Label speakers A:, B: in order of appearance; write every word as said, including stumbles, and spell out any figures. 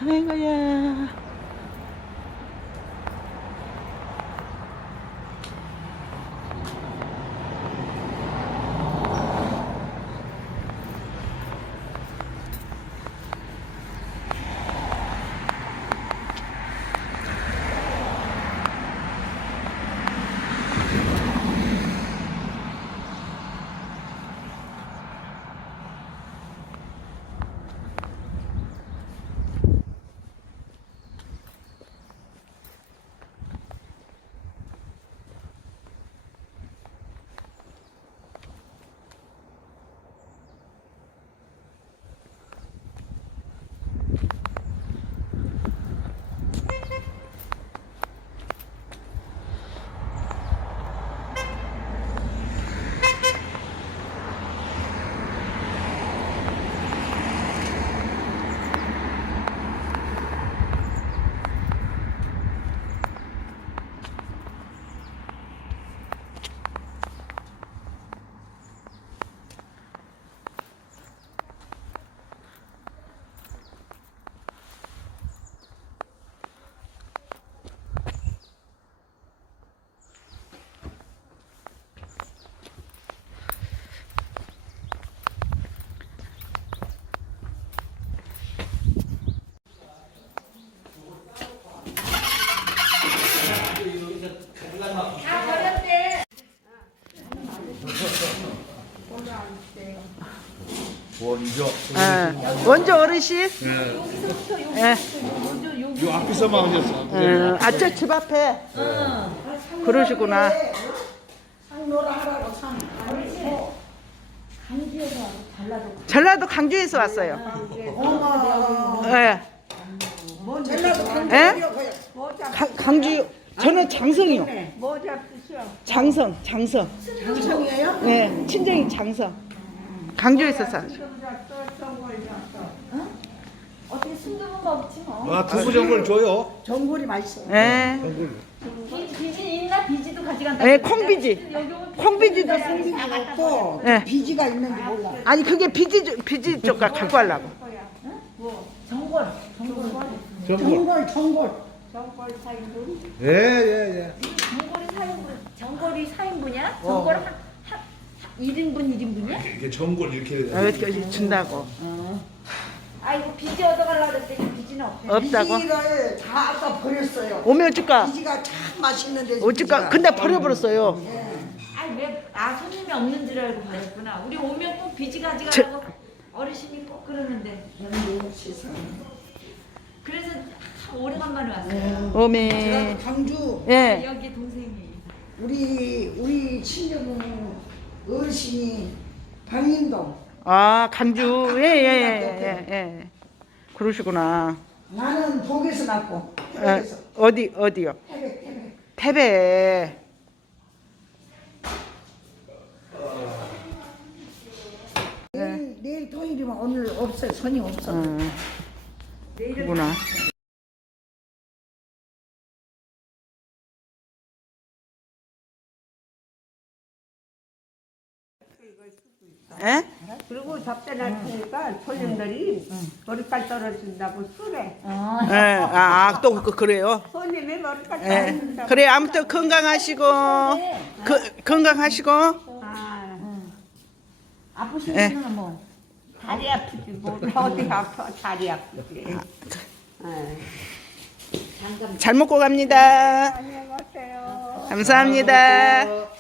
A: 아이고야.
B: 원조.
A: 아, 원조 어르신?
B: 네.
A: 예.
B: 요 앞에서만 오셨어.
A: 음, 아, 저 집 앞에?
B: 네.
A: 그러시구나.
C: 상노라 하라고 상.
A: 전라도 강주에서 왔어요.
C: 어머.
A: 예.
C: 전라도
A: 예?
C: 강주요.
A: 가- 강주, 저는 장성이요.
C: 모자 쓰시오.
A: 장성, 장성.
C: 장성이에요?
A: 예, 친정이 장성. 강주에서 사.
D: 어떻게 순두부가 없지 뭐.
B: 아, 두부 전골 줘요.
C: 전골이 맛있어.
A: 예.
D: 비, 비지 있나? 비지도 가져간다.
A: 예, 콩비지. 콩비지도
C: 또
A: 예.
C: 비지가 있는지 몰라.
A: 아니, 그게 비지, 쪽- 비지 쪽 갖고 가려고.
D: 전골. 전골.
B: 전골.
C: 전골 전골.
B: 예, 예, 예.
D: 전골이 사 인분. 전골이 사 인분이야? 전골 한, 한, 한 일 인분 일 인분이야?
B: 이게 전골 이렇게.
A: 어, 이렇게 준다고.
D: 아이고 비지 얻어가려고 그랬더니 비지는 없대.
A: 없다고?
C: 비지를 다 아까 버렸어요.
A: 오면 어쩔까?
C: 비지가 참 맛있는데.
A: 어쩔까? 근데 버려버렸어요.
D: 아니 왜, 아 손님이 없는 줄 알고 그랬구나. 우리 오면 꼭 비지 가져가라고 어르신이 꼭 그러는데. 그래서 참 오래간만에 왔어요.
A: 오메.
C: 제가 강주
A: 예.
D: 여기 동생이.
C: 우리 우리 친정 어르신이 방인동.
A: 아, 강주. 예, 예, 예, 예, 예. 그러시구나.
C: 나는 독에서 났고.
A: 어,
C: 태백에서.
A: 어디, 어디요?
C: 태백 태백.
A: 태백.
C: 내일, 내일 토요일이면 오늘 없어요. 손이 없어.
A: 음, 그구나. 예?
E: 그리고 접대할 테니까 손님들이 머리칼 떨어진다고 쓰래.
A: 예, 아, 또 그- 그래요?
E: 손님이 머리칼
A: 예.
E: 떨어진다고.
A: 그래, 아무튼 건강하시고, 그, 건강하시고,
E: 아,
D: 아프신
A: 예.
D: 분은 뭐.
E: 다리 아프지 뭐 어디 아파 다리 아프지. 예.
A: 잘 먹고 갑니다.
E: 안녕하세요.
A: 감사합니다.